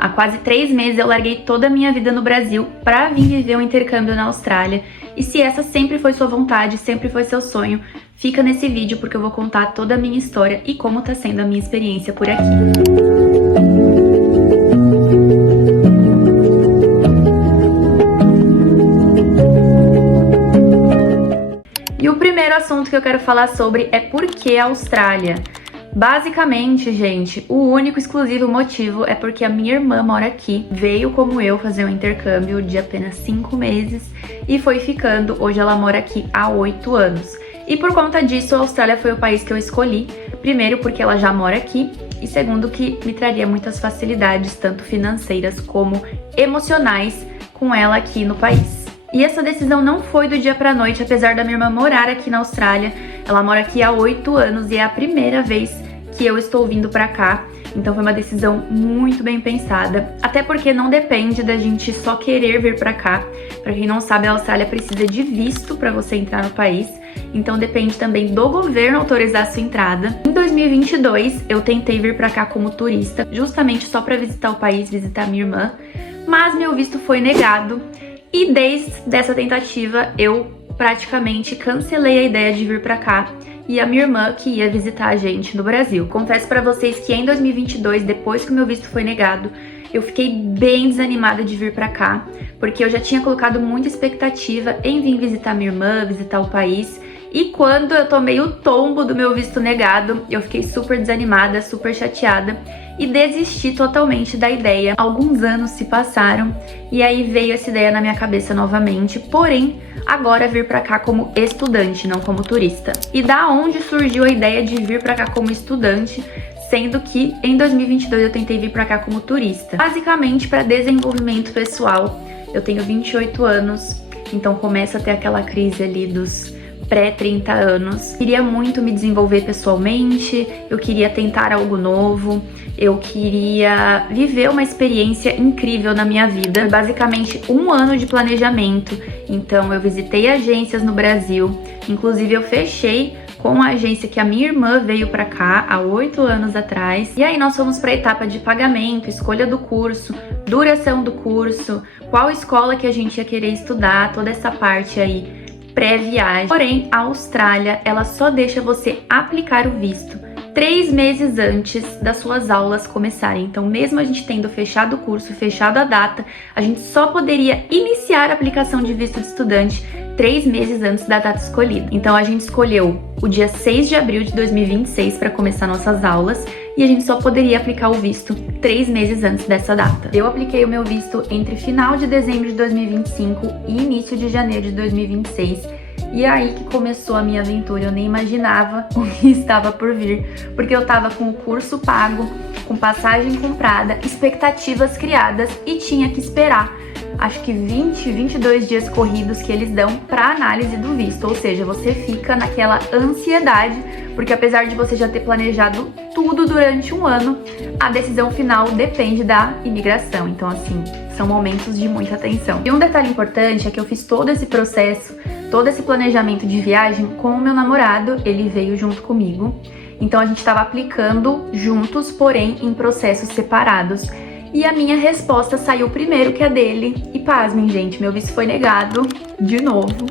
Há quase 3 meses eu larguei toda a minha vida no Brasil pra vir viver um intercâmbio na Austrália. E se essa sempre foi sua vontade, sempre foi seu sonho, fica nesse vídeo porque eu vou contar toda a minha história e como tá sendo a minha experiência por aqui. E o primeiro assunto que eu quero falar sobre é por que a Austrália. Basicamente, gente, o único exclusivo motivo é porque a minha irmã mora aqui, veio como eu fazer um intercâmbio de apenas 5 meses e foi ficando. Hoje ela mora aqui há 8 anos. E por conta disso, a Austrália foi o país que eu escolhi. Primeiro, porque ela já mora aqui, e segundo, que me traria muitas facilidades, tanto financeiras como emocionais, com ela aqui no país. E essa decisão não foi do dia pra noite, apesar da minha irmã morar aqui na Austrália. Ela mora aqui há 8 anos e é a primeira vez que eu estou vindo pra cá. Então foi uma decisão muito bem pensada, até porque não depende da gente só querer vir pra cá. Pra quem não sabe, a Austrália precisa de visto pra você entrar no país, então depende também do governo autorizar a sua entrada. Em 2022, eu tentei vir pra cá como turista, justamente só pra visitar o país, visitar minha irmã, mas meu visto foi negado. E desde essa tentativa, eu praticamente cancelei a ideia de vir pra cá e a minha irmã que ia visitar a gente no Brasil. Confesso pra vocês que em 2022, depois que o meu visto foi negado, eu fiquei bem desanimada de vir pra cá, porque eu já tinha colocado muita expectativa em vir visitar minha irmã, visitar o país. E quando eu tomei o tombo do meu visto negado, eu fiquei super desanimada, super chateada e desisti totalmente da ideia. Alguns anos se passaram e aí veio essa ideia na minha cabeça novamente, porém, agora vir pra cá como estudante, não como turista. E da onde surgiu a ideia de vir pra cá como estudante, sendo que em 2022 eu tentei vir pra cá como turista? Basicamente para desenvolvimento pessoal. Eu tenho 28 anos, então começa a ter aquela crise ali dos pré-30 anos. Queria muito me desenvolver pessoalmente, eu queria tentar algo novo, eu queria viver uma experiência incrível na minha vida. Basicamente 1 ano de planejamento, então eu visitei agências no Brasil, inclusive eu fechei com a agência que a minha irmã veio pra cá há 8 anos atrás. E aí nós fomos pra etapa de pagamento, escolha do curso, duração do curso, qual escola que a gente ia querer estudar, toda essa parte aí pré-viagem. Porém, a Austrália, ela só deixa você aplicar o visto 3 meses antes das suas aulas começarem. Então, mesmo a gente tendo fechado o curso, fechado a data, a gente só poderia iniciar a aplicação de visto de estudante 3 meses antes da data escolhida. Então, a gente escolheu o dia 6 de abril de 2026 para começar nossas aulas e a gente só poderia aplicar o visto 3 meses antes dessa data. Eu apliquei o meu visto entre final de dezembro de 2025 e início de janeiro de 2026. E aí que começou a minha aventura. Eu nem imaginava o que estava por vir, porque eu tava com o curso pago, com passagem comprada, expectativas criadas e tinha que esperar, acho que 22 dias corridos que eles dão para análise do visto. Ou seja, você fica naquela ansiedade, porque apesar de você já ter planejado tudo durante 1 ano, a decisão final depende da imigração. Então, assim, são momentos de muita tensão. E um detalhe importante é que eu fiz todo esse processo, todo esse planejamento de viagem com o meu namorado. Ele veio junto comigo. Então a gente estava aplicando juntos, porém em processos separados. E a minha resposta saiu primeiro que a dele. E pasmem, gente, meu visto foi negado de novo.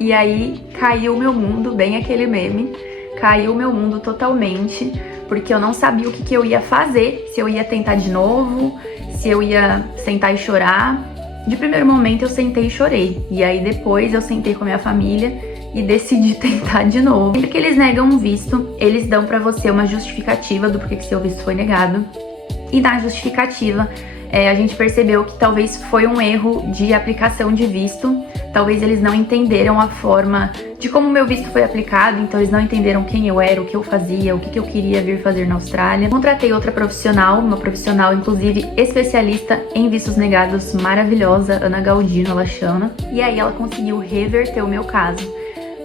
E aí caiu o meu mundo, bem aquele meme. Caiu o meu mundo totalmente, porque eu não sabia o que eu ia fazer, se eu ia tentar de novo, se eu ia sentar e chorar. De primeiro momento eu sentei e chorei, e aí depois eu sentei com a minha família e decidi tentar de novo. Sempre que eles negam um visto, eles dão pra você uma justificativa do porquê que seu visto foi negado. E na justificativa, a gente percebeu que talvez foi um erro de aplicação de visto. Talvez eles não entenderam a forma de como o meu visto foi aplicado, então eles não entenderam quem eu era, o que eu fazia, o que eu queria vir fazer na Austrália. Contratei outra profissional, uma profissional inclusive especialista em vistos negados, maravilhosa, Ana Galdino, ela chama. E aí ela conseguiu reverter o meu caso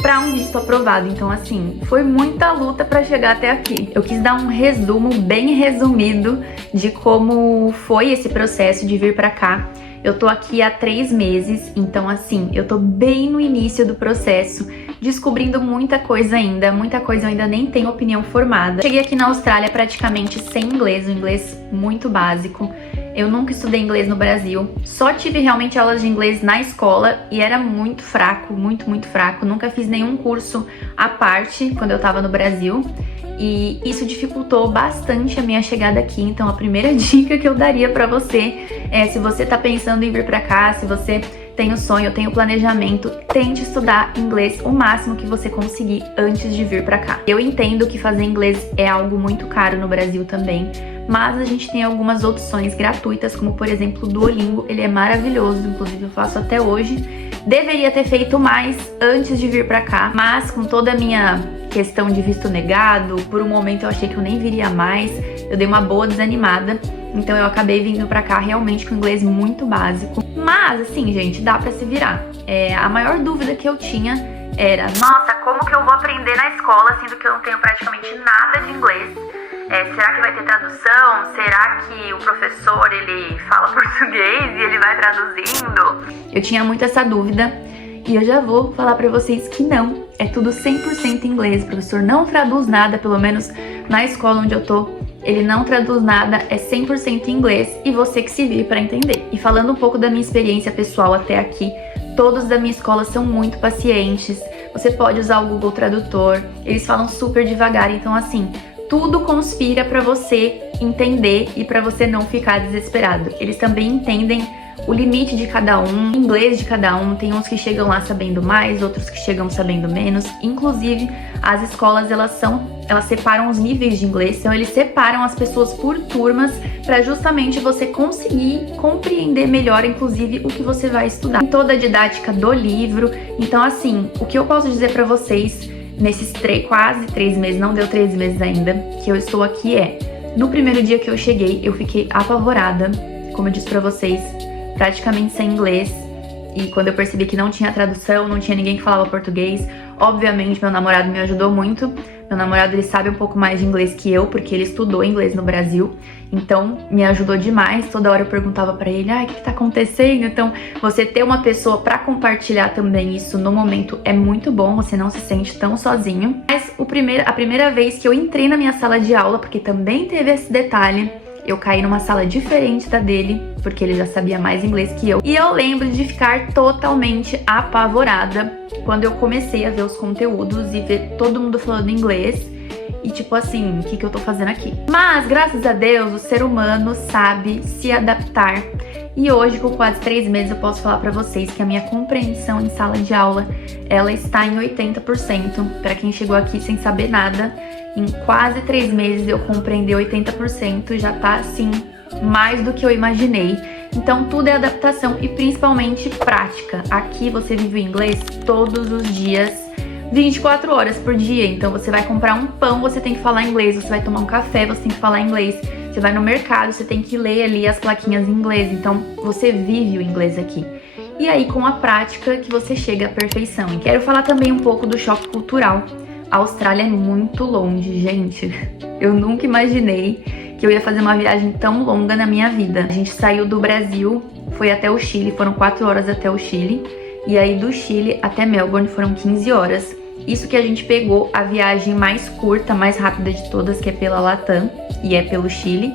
para um visto aprovado. Então, assim, foi muita luta para chegar até aqui. Eu quis dar um resumo bem resumido de como foi esse processo de vir para cá. Eu tô aqui há 3 meses, então assim, eu tô bem no início do processo, descobrindo muita coisa ainda, muita coisa eu ainda nem tenho opinião formada. Cheguei aqui na Austrália praticamente sem inglês, um inglês muito básico. Eu nunca estudei inglês no Brasil, só tive realmente aulas de inglês na escola e era muito fraco, muito fraco. Nunca fiz nenhum curso à parte quando eu tava no Brasil e isso dificultou bastante a minha chegada aqui. Então a primeira dica que eu daria pra você é, se você tá pensando em vir pra cá, se você tem o sonho, tem o planejamento, tente estudar inglês o máximo que você conseguir antes de vir pra cá. Eu entendo que fazer inglês é algo muito caro no Brasil também, mas a gente tem algumas opções gratuitas, como por exemplo o Duolingo, ele é maravilhoso, inclusive eu faço até hoje. Deveria ter feito mais antes de vir pra cá, mas com toda a minha questão de visto negado, por um momento eu achei que eu nem viria mais, eu dei uma boa desanimada, então eu acabei vindo pra cá realmente com inglês muito básico. Mas assim, gente, dá pra se virar. A maior dúvida que eu tinha era, nossa, como que eu vou aprender na escola, sendo que eu não tenho praticamente nada de inglês? Será que vai ter tradução? Será que o professor, ele fala português e ele vai traduzindo? Eu tinha muito essa dúvida e eu já vou falar pra vocês que não. É tudo 100% inglês. O professor não traduz nada, pelo menos na escola onde eu tô. Ele não traduz nada, é 100% inglês e você que se vire pra entender. E falando um pouco da minha experiência pessoal até aqui, todos da minha escola são muito pacientes. Você pode usar o Google Tradutor, eles falam super devagar, então assim, tudo conspira pra você entender e pra você não ficar desesperado. Eles também entendem o limite de cada um, o inglês de cada um. Tem uns que chegam lá sabendo mais, outros que chegam sabendo menos. Inclusive, as escolas, elas separam os níveis de inglês, então eles separam as pessoas por turmas para justamente você conseguir compreender melhor, inclusive, o que você vai estudar. Em toda a didática do livro. Então, assim, o que eu posso dizer para vocês nesses quase 3 meses, não deu 3 meses ainda, que eu estou aqui no primeiro dia que eu cheguei, eu fiquei apavorada, como eu disse pra vocês, praticamente sem inglês. E quando eu percebi que não tinha tradução, não tinha ninguém que falava português, obviamente meu namorado me ajudou muito. Meu namorado, ele sabe um pouco mais de inglês que eu, porque ele estudou inglês no Brasil, então me ajudou demais. Toda hora eu perguntava pra ele, o que tá acontecendo? Então, você ter uma pessoa pra compartilhar também isso no momento é muito bom, você não se sente tão sozinho. Mas a primeira vez que eu entrei na minha sala de aula, porque também teve esse detalhe, eu caí numa sala diferente da dele, porque ele já sabia mais inglês que eu. E eu lembro de ficar totalmente apavorada quando eu comecei a ver os conteúdos e ver todo mundo falando inglês. E tipo assim, o que eu tô fazendo aqui? Mas, graças a Deus, o ser humano sabe se adaptar. E hoje, com quase 3 meses, eu posso falar pra vocês que a minha compreensão em sala de aula, ela está em 80%. Pra quem chegou aqui sem saber nada, em quase 3 meses eu compreendi 80%, já tá assim, mais do que eu imaginei. Então tudo é adaptação e principalmente prática. Aqui você vive o inglês todos os dias, 24 horas por dia. Então você vai comprar um pão, você tem que falar inglês. Você vai tomar um café, você tem que falar inglês. Você vai no mercado, você tem que ler ali as plaquinhas em inglês. Então você vive o inglês aqui. E aí com a prática que você chega à perfeição. E quero falar também um pouco do choque cultural. A Austrália é muito longe, gente. Eu nunca imaginei que eu ia fazer uma viagem tão longa na minha vida. A gente saiu do Brasil, foi até o Chile, foram 4 horas até o Chile. E aí do Chile até Melbourne foram 15 horas. Isso que a gente pegou a viagem mais curta, mais rápida de todas, que é pela Latam e é pelo Chile.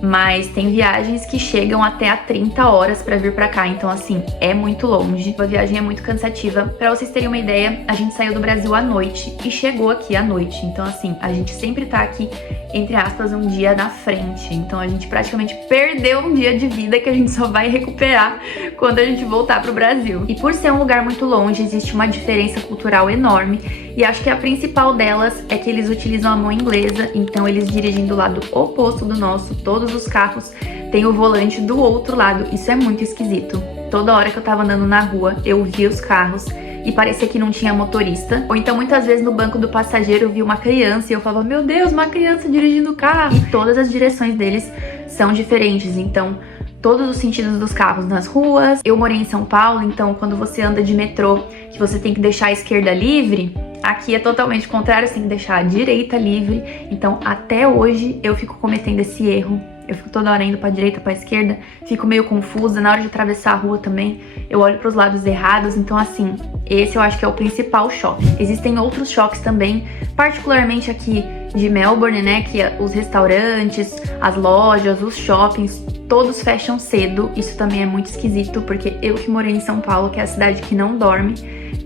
Mas tem viagens que chegam até a 30 horas pra vir pra cá, então assim, é muito longe. A viagem é muito cansativa. Pra vocês terem uma ideia, a gente saiu do Brasil à noite e chegou aqui à noite. Então assim, a gente sempre tá aqui, entre aspas, um dia na frente. Então a gente praticamente perdeu um dia de vida que a gente só vai recuperar quando a gente voltar pro Brasil. E por ser um lugar muito longe, existe uma diferença cultural enorme. E acho que a principal delas é que eles utilizam a mão inglesa, então eles dirigem do lado oposto do nosso. Todos os carros têm o volante do outro lado, isso é muito esquisito. Toda hora que eu tava andando na rua, eu via os carros e parecia que não tinha motorista. Ou então muitas vezes no banco do passageiro eu via uma criança e eu falava, meu Deus, uma criança dirigindo o carro. E todas as direções deles são diferentes, então todos os sentidos dos carros nas ruas. Eu morei em São Paulo, então quando você anda de metrô, que você tem que deixar a esquerda livre, aqui é totalmente o contrário, você tem que deixar a direita livre. Então até hoje eu fico cometendo esse erro. eu fico toda hora indo pra direita, pra esquerda, fico meio confusa. Na hora de atravessar a rua também, eu olho pros lados errados. Então, assim, esse eu acho que é o principal choque. Existem outros choques também, particularmente aqui de Melbourne, né, que os restaurantes, as lojas, os shoppings, todos fecham cedo. Isso também é muito esquisito, porque eu que morei em São Paulo, que é a cidade que não dorme,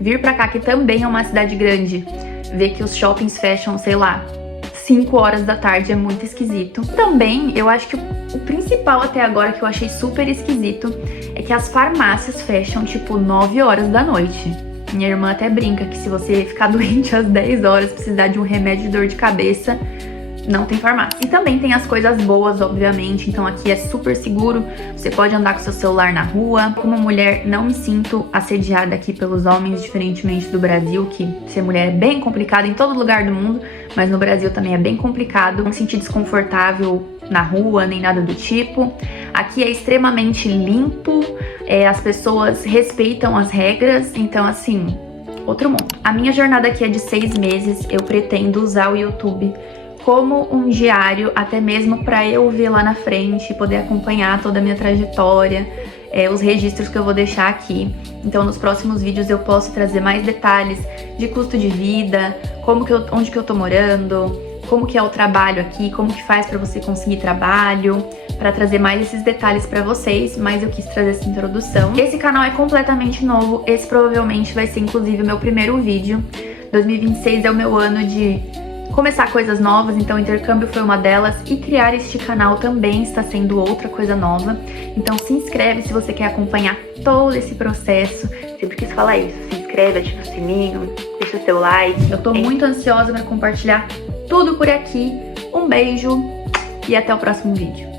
vir pra cá, que também é uma cidade grande, ver que os shoppings fecham, sei lá, 5 horas da tarde é muito esquisito. Também, eu acho que o principal até agora que eu achei super esquisito é que as farmácias fecham, tipo, 9 horas da noite. Minha irmã até brinca que se você ficar doente às 10 horas, precisar de um remédio de dor de cabeça, não tem farmácia. E também tem as coisas boas, obviamente, então aqui é super seguro, você pode andar com seu celular na rua. Como mulher, não me sinto assediada aqui pelos homens, diferentemente do Brasil, que ser mulher é bem complicado em todo lugar do mundo, mas no Brasil também é bem complicado. Não me senti desconfortável na rua, nem nada do tipo. Aqui é extremamente limpo, as pessoas respeitam as regras, então assim, outro mundo. A minha jornada aqui é de 6 meses, eu pretendo usar o YouTube como um diário, até mesmo para eu ver lá na frente, poder acompanhar toda a minha trajetória, os registros que eu vou deixar aqui. Então nos próximos vídeos eu posso trazer mais detalhes de custo de vida, onde que eu tô morando, como que é o trabalho aqui, como que faz para você conseguir trabalho, para trazer mais esses detalhes para vocês, mas eu quis trazer essa introdução. Esse canal é completamente novo, esse provavelmente vai ser inclusive o meu primeiro vídeo. 2026 é o meu ano de começar coisas novas, então o intercâmbio foi uma delas e criar este canal também está sendo outra coisa nova. Então se inscreve se você quer acompanhar todo esse processo. Sempre quis falar isso, se inscreve, ativa o sininho, deixa o seu like. Eu tô muito ansiosa para compartilhar tudo por aqui. Um beijo e até o próximo vídeo.